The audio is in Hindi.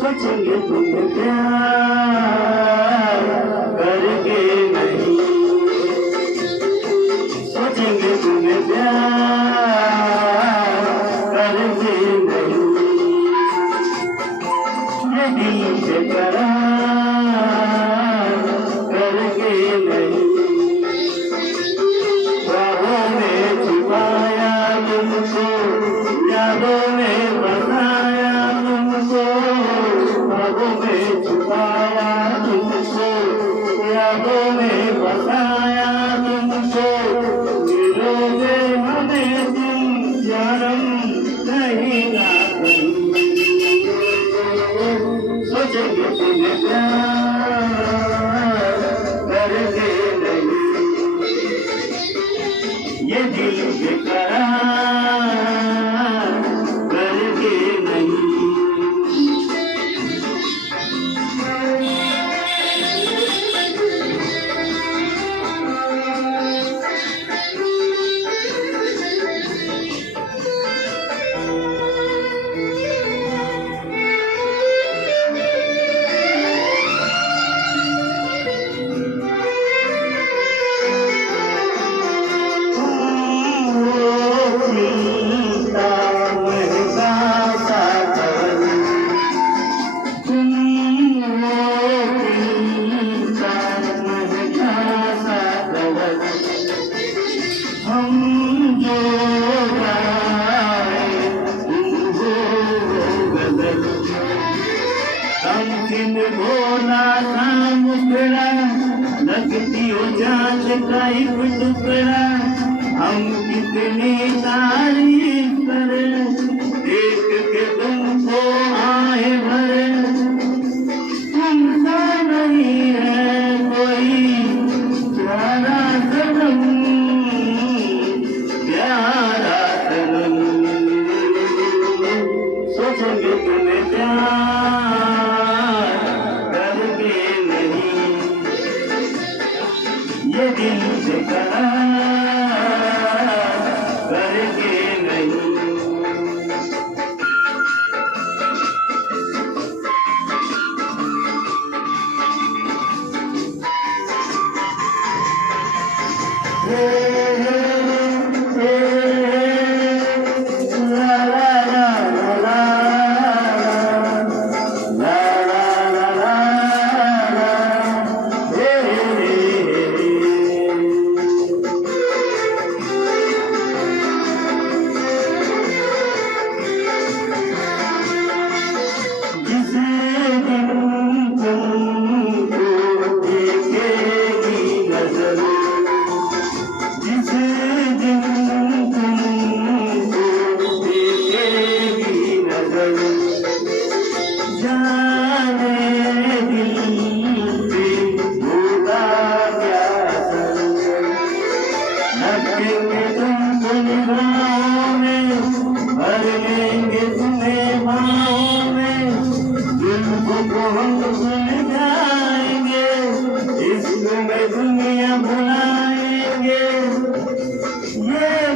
सोचेंगे तुम प्यार करके नहीं, सोचेंगे तुम प्यार करके नहीं, ये दिल से करार करके नहीं, बाहों में छुपाया तुमको, यादों में बसाया तुमको, बाहों में छुपाया तुमको, यादों में बसाया तुमको, मिलोगे हमें तुम जन्म नहीं ना कहीं, सोचेंगे तुम्हें प्यार करके नहीं, ये दिल बेकरार करके नहीं। हम जो गाए उनको गजल, हमकिन भोला सा मुखड़ा, लगती हो चाँद का एक टुकड़ा, हम कितनी तारीफ करें, देख के तुमको आए भरे, तुमसा नहीं है कोई प्यारा सनम, प्यारा सनम, सोचोगे तुम्हें प्यार करके नहीं, ये दिल से करार करके नहीं। दुनिया भुलाएंगे ये